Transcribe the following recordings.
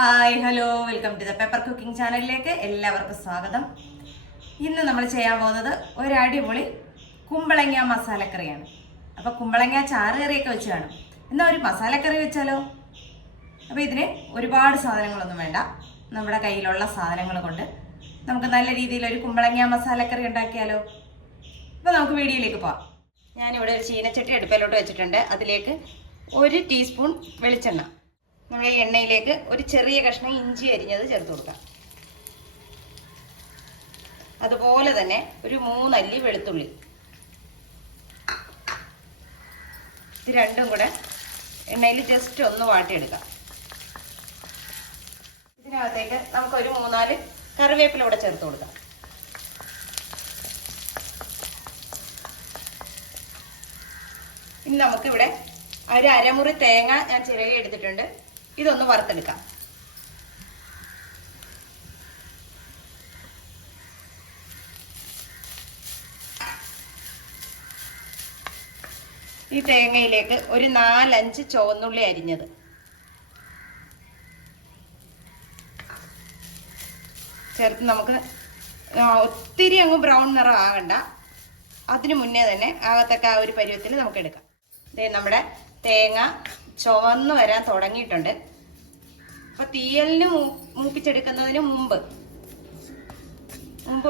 Hi hello welcome to the pepper cooking ചാനലിലേക്ക് എല്ലാവർക്കും സ്വാഗതം. ഇന്ന് നമ്മൾ ചെയ്യാൻ പോകുന്നത് ഒരു അടിപൊളി കുമ്പളങ്ങ മസാലക്കറിയാണ്. അപ്പോൾ കുമ്പളങ്ങ ചാറ് കറിയൊക്കെ വെച്ച് വേണം, എന്നാൽ ഒരു മസാലക്കറി വെച്ചാലോ? അപ്പോൾ ഇതിന് ഒരുപാട് സാധനങ്ങളൊന്നും വേണ്ട, നമ്മുടെ കയ്യിലുള്ള സാധനങ്ങൾ കൊണ്ട് നമുക്ക് നല്ല രീതിയിൽ ഒരു കുമ്പളങ്ങ മസാലക്കറി ഉണ്ടാക്കിയാലോ? അപ്പോൾ നമുക്ക് വീഡിയോയിലേക്ക് പോകാം. ഞാനിവിടെ ഒരു ചീനച്ചട്ടി അടുപ്പിലോട്ട് വെച്ചിട്ടുണ്ട്. അതിലേക്ക് 1 ടീസ്പൂൺ വെളിച്ചെണ്ണ. നമ്മൾ ഈ എണ്ണയിലേക്ക് ഒരു ചെറിയ കഷ്ണം ഇഞ്ചി അരിഞ്ഞത് ചേർത്ത് കൊടുക്കാം. അതുപോലെ തന്നെ ഒരു 3 അല്ലി വെളുത്തുള്ളി. ഇത് രണ്ടും കൂടെ എണ്ണയിൽ ജസ്റ്റ് ഒന്ന് വാട്ടിയെടുക്കാം. ഇതിനകത്തേക്ക് നമുക്കൊരു 3-4 കറിവേപ്പില കൂടെ ചേർത്ത് കൊടുക്കാം. ഇനി നമുക്കിവിടെ ഒരു അരമുറി തേങ്ങ ഞാൻ ചിരകി എടുത്തിട്ടുണ്ട്. ഇതൊന്ന് വറുത്തെടുക്കാം. ഈ തേങ്ങയിലേക്ക് ഒരു 4-5 ചുവന്നുള്ളി അരിഞ്ഞത്, ചേർത്ത് നമുക്ക് ഒത്തിരി അങ്ങ് ബ്രൗൺ നിറം ആകണ്ട, അതിനു മുന്നേ തന്നെ ആകത്തൊക്കെ ആ ഒരു പരുവത്തിൽ നമുക്ക് എടുക്കാം. നമ്മുടെ തേങ്ങ ചുവന്ന് വരാൻ തുടങ്ങിയിട്ടുണ്ട്. അപ്പൊ തീയലിന് മൂപ്പിച്ചെടുക്കുന്നതിന് മുമ്പ്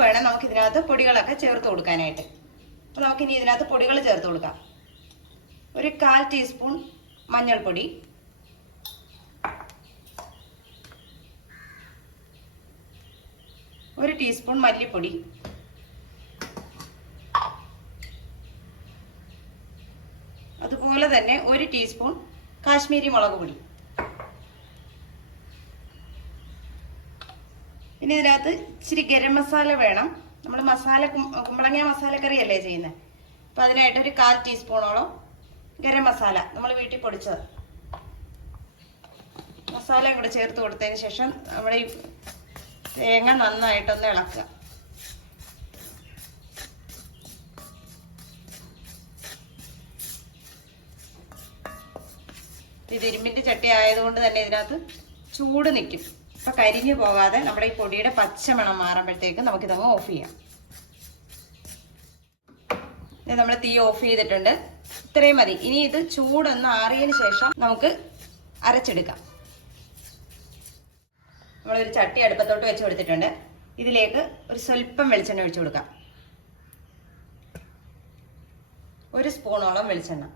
വേണം നമുക്ക് ഇതിനകത്ത് പൊടികളൊക്കെ ചേർത്ത് കൊടുക്കാനായിട്ട്. അപ്പൊ നമുക്കിനി ഇതിനകത്ത് പൊടികൾ ചേർത്ത് കൊടുക്കാം. ഒരു 1/4 ടീസ്പൂൺ മഞ്ഞൾപ്പൊടി, ഒരു ടീസ്പൂൺ മല്ലിപ്പൊടി, അതുപോലെ തന്നെ ഒരു ടീസ്പൂൺ കാശ്മീരി മുളക് പൊടി. പിന്നെ ഇതിനകത്ത് ഇച്ചിരി ഗരം മസാല വേണം. നമ്മൾ കുമ്പളങ്ങ മസാലക്കറി അല്ലേ ചെയ്യുന്നത്, അപ്പം അതിനായിട്ട് ഒരു 1/4 ടീസ്പൂണോളം ഗരം മസാല നമ്മൾ വീട്ടിൽ പൊടിച്ചത് മസാലയും കൂടെ ചേർത്ത് കൊടുത്തതിന് ശേഷം നമ്മുടെ ഈ തേങ്ങ നന്നായിട്ടൊന്ന് ഇളക്കുക. ഇത് ഇരുമ്പിന്റെ ചട്ടി ആയതുകൊണ്ട് തന്നെ ഇതിനകത്ത് ചൂട് നിൽക്കും. അപ്പൊ കരിഞ്ഞു പോകാതെ നമ്മുടെ ഈ പൊടിയുടെ പച്ചമണം മാറുമ്പോഴത്തേക്ക് നമുക്കിതങ്ങ് ഓഫ് ചെയ്യാം. ഇത് നമ്മൾ തീ ഓഫ് ചെയ്തിട്ടുണ്ട്. ഇത്രയും മതി. ഇനി ഇത് ചൂടൊന്ന് ആറിയതിന് ശേഷം നമുക്ക് അരച്ചെടുക്കാം. നമ്മളൊരു ചട്ടി അടുപ്പത്തോട്ട് വെച്ച് കൊടുത്തിട്ടുണ്ട്. ഇതിലേക്ക് ഒരു സ്വല്പം വെളിച്ചെണ്ണ ഒഴിച്ചു കൊടുക്കാം. 1 സ്പൂണോളം വെളിച്ചെണ്ണ.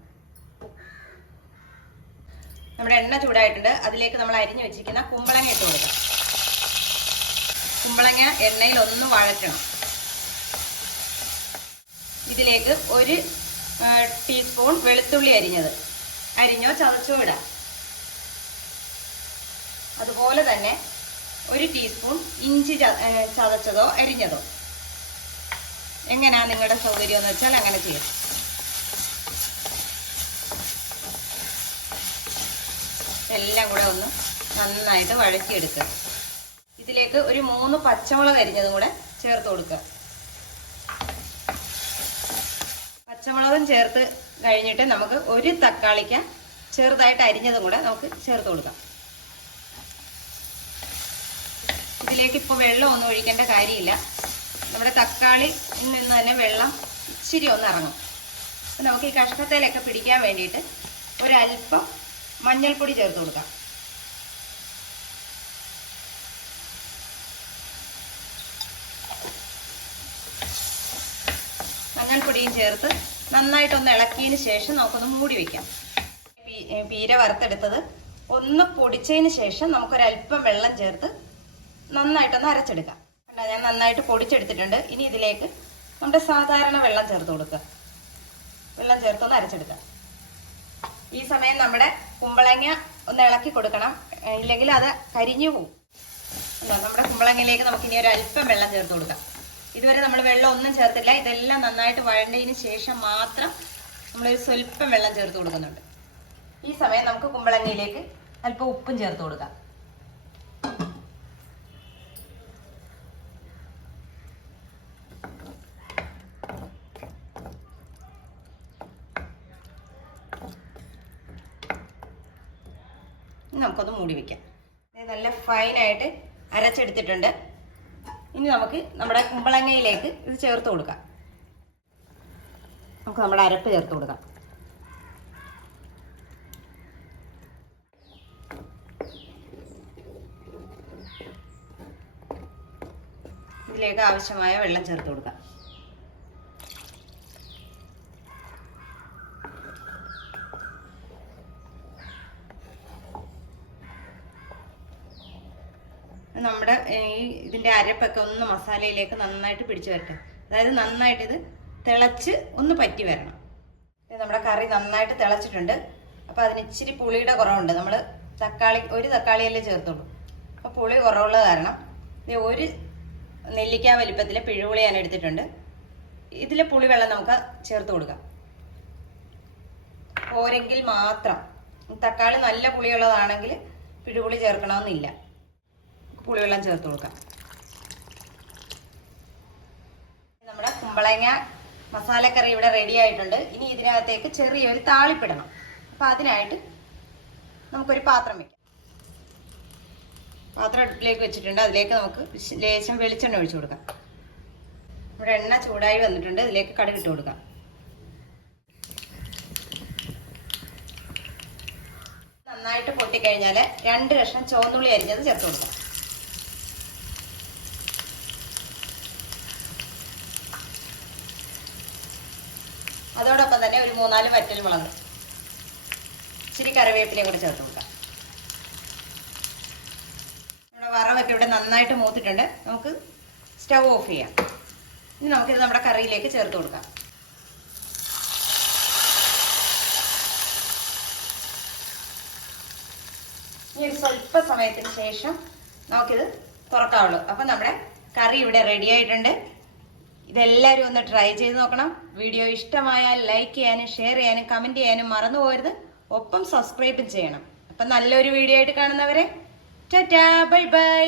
നമ്മുടെ എണ്ണ ചൂടായിട്ടുണ്ട്. അതിലേക്ക് നമ്മൾ അരിഞ്ഞു വെച്ചിരിക്കുന്ന കുമ്പളങ്ങ ഇട്ട് കൊടുക്കാം. കുമ്പളങ്ങ എണ്ണയിൽ ഒന്ന് വഴറ്റണം. ഇതിലേക്ക് 1 ടീസ്പൂൺ വെളുത്തുള്ളി അരിഞ്ഞോ ചതച്ചോ ഇടാം. അതുപോലെ തന്നെ 1 ടീസ്പൂൺ ഇഞ്ചി ചതച്ചതോ അരിഞ്ഞതോ, എങ്ങനെയാ നിങ്ങളുടെ സൗകര്യം എന്ന് വെച്ചാൽ അങ്ങനെ ചെയ്യാം. എല്ലാം കൂടെ ഒന്ന് നന്നായിട്ട് വഴറ്റിയെടുക്കുക. ഇതിലേക്ക് ഒരു 3 പച്ചമുളക് അരിഞ്ഞതും കൂടെ ചേർത്ത് കൊടുക്കുക. പച്ചമുളകും ചേർത്ത് കഴിഞ്ഞിട്ട് നമുക്ക് 1 തക്കാളിക്ക ചെറുതായിട്ട് അരിഞ്ഞതും കൂടെ നമുക്ക് ചേർത്ത് കൊടുക്കാം. ഇതിലേക്ക് ഇപ്പോൾ വെള്ളം ഒന്നും ഒഴിക്കേണ്ട കാര്യമില്ല. നമ്മുടെ തക്കാളി നിന്ന് തന്നെ വെള്ളം ഇച്ചിരി ഒന്ന് ഇറങ്ങും. അപ്പം നമുക്ക് ഈ കഷ്ണത്തിലൊക്കെ പിടിക്കാൻ വേണ്ടിയിട്ട് ഒരല്പം മഞ്ഞൾപ്പൊടി ചേർത്ത് കൊടുക്കാം. മഞ്ഞൾപ്പൊടിയും ചേർത്ത് നന്നായിട്ടൊന്ന് ഇളക്കിയതിന് ശേഷം നമുക്കൊന്ന് മൂടി വെക്കാം. പീര വറുത്തെടുത്തത് ഒന്ന് പൊടിച്ചതിന് ശേഷം നമുക്കൊരല്പം വെള്ളം ചേർത്ത് നന്നായിട്ടൊന്ന് അരച്ചെടുക്കാം. ഞാൻ നന്നായിട്ട് പൊടിച്ചെടുത്തിട്ടുണ്ട്. ഇനി ഇതിലേക്ക് നമ്മുടെ സാധാരണ വെള്ളം ചേർത്ത് കൊടുക്കുക. വെള്ളം ചേർത്തൊന്ന് അരച്ചെടുക്കാം. ഈ സമയം നമ്മുടെ കുമ്പളങ്ങ ഒന്ന് ഇളക്കി കൊടുക്കണം, ഇല്ലെങ്കിൽ അത് കരിഞ്ഞു പോകും. നമ്മുടെ കുമ്പളങ്ങയിലേക്ക് നമുക്ക് ഇനി ഒരു അല്പം വെള്ളം ചേർത്ത് കൊടുക്കാം. ഇതുവരെ നമ്മൾ വെള്ളം ഒന്നും ചേർത്തില്ല. ഇതെല്ലാം നന്നായിട്ട് വഴണ്ടതിന് ശേഷം മാത്രം നമ്മളൊരു സ്വല്പം വെള്ളം ചേർത്ത് കൊടുക്കുന്നുണ്ട്. ഈ സമയം നമുക്ക് കുമ്പളങ്ങയിലേക്ക് അല്പം ഉപ്പും ചേർത്ത് കൊടുക്കാം. നമുക്കൊന്ന് മൂടി വെക്കാം. നല്ല ഫൈനായിട്ട് അരച്ചെടുത്തിട്ടുണ്ട്. ഇനി നമുക്ക് നമ്മുടെ കുമ്പളങ്ങയിലേക്ക് ഇത് ചേർത്ത് കൊടുക്കാം. നമുക്ക് നമ്മുടെ അരപ്പ് ചേർത്ത് കൊടുക്കാം. ഇതിലേക്ക് ആവശ്യമായ വെള്ളം ചേർത്ത് കൊടുക്കാം. നമ്മുടെ ഇതിൻ്റെ അരപ്പൊക്കെ ഒന്ന് മസാലയിലേക്ക് നന്നായിട്ട് പിടിച്ചു വരട്ടെ. അതായത് നന്നായിട്ട് ഇത് തിളച്ച് ഒന്ന് പറ്റി വരണം. നമ്മുടെ കറി നന്നായിട്ട് തിളച്ചിട്ടുണ്ട്. അപ്പോൾ അതിന് ഇച്ചിരി പുളിയുടെ കുറവുണ്ട്. നമ്മൾ ഒരു തക്കാളിയല്ലേ ചേർത്തുള്ളൂ. അപ്പോൾ പുളി കുറവുള്ളത് കാരണം ഇത് ഒരു നെല്ലിക്ക വലിപ്പത്തിലെ പിഴുപുളി ഞാൻ എടുത്തിട്ടുണ്ട്. ഇതിലെ പുളിവെള്ളം നമുക്ക് ചേർത്ത് കൊടുക്കാം. പോരെങ്കിൽ മാത്രം. തക്കാളി നല്ല പുളിയുള്ളതാണെങ്കിൽ പിഴുപുളി ചേർക്കണമെന്നില്ല. പുളിവെള്ളം ചേർത്ത് കൊടുക്കാം. നമ്മുടെ കുമ്പളങ്ങ മസാലക്കറി ഇവിടെ റെഡി ആയിട്ടുണ്ട്. ഇനി ഇതിനകത്തേക്ക് ചെറിയൊരു താളിപ്പിടണം. അപ്പം അതിനായിട്ട് നമുക്കൊരു പാത്രം വയ്ക്കാം. പാത്രം അടുപ്പിലേക്ക് വെച്ചിട്ടുണ്ട്. അതിലേക്ക് നമുക്ക് ലേശം വെളിച്ചെണ്ണ ഒഴിച്ചു കൊടുക്കാം. ഇവിടെ എണ്ണ ചൂടായി വന്നിട്ടുണ്ട്. ഇതിലേക്ക് കടുക് ഇട്ട് കൊടുക്കാം. നന്നായിട്ട് പൊട്ടിക്കഴിഞ്ഞാൽ 2 കഷ്ണം ചുവന്നുള്ളി അരിഞ്ഞത് ചേർത്ത് കൊടുക്കാം. അതോടൊപ്പം തന്നെ ഒരു 3-4 വറ്റൽമുളക്, ഇച്ചിരി കറിവേപ്പിലയും കൂടെ ചേർത്ത് കൊടുക്കാം. നമ്മുടെ വറവൊക്കെ ഇവിടെ നന്നായിട്ട് മൂത്തിട്ടുണ്ട്. നമുക്ക് സ്റ്റൗ ഓഫ് ചെയ്യാം. ഇനി നമുക്കിത് നമ്മുടെ കറിയിലേക്ക് ചേർത്ത് കൊടുക്കാം. ഇനി ഒരു സ്വല്പ സമയത്തിന് ശേഷം നമുക്കിത് തുറക്കാവുള്ളൂ. അപ്പം നമ്മുടെ കറി ഇവിടെ റെഡി ആയിട്ടുണ്ട്. ഇതെല്ലാവരും ഒന്ന് ട്രൈ ചെയ്ത് നോക്കണം. വീഡിയോ ഇഷ്ടമായാൽ ലൈക്ക് ചെയ്യാനും ഷെയർ ചെയ്യാനും കമൻറ്റ് ചെയ്യാനും മറന്നു പോകരുത്. ഒപ്പം സബ്സ്ക്രൈബും ചെയ്യണം. അപ്പം നല്ലൊരു വീഡിയോ ആയിട്ട് കാണുന്നവരെ ടാറ്റാ ബൈ ബൈ.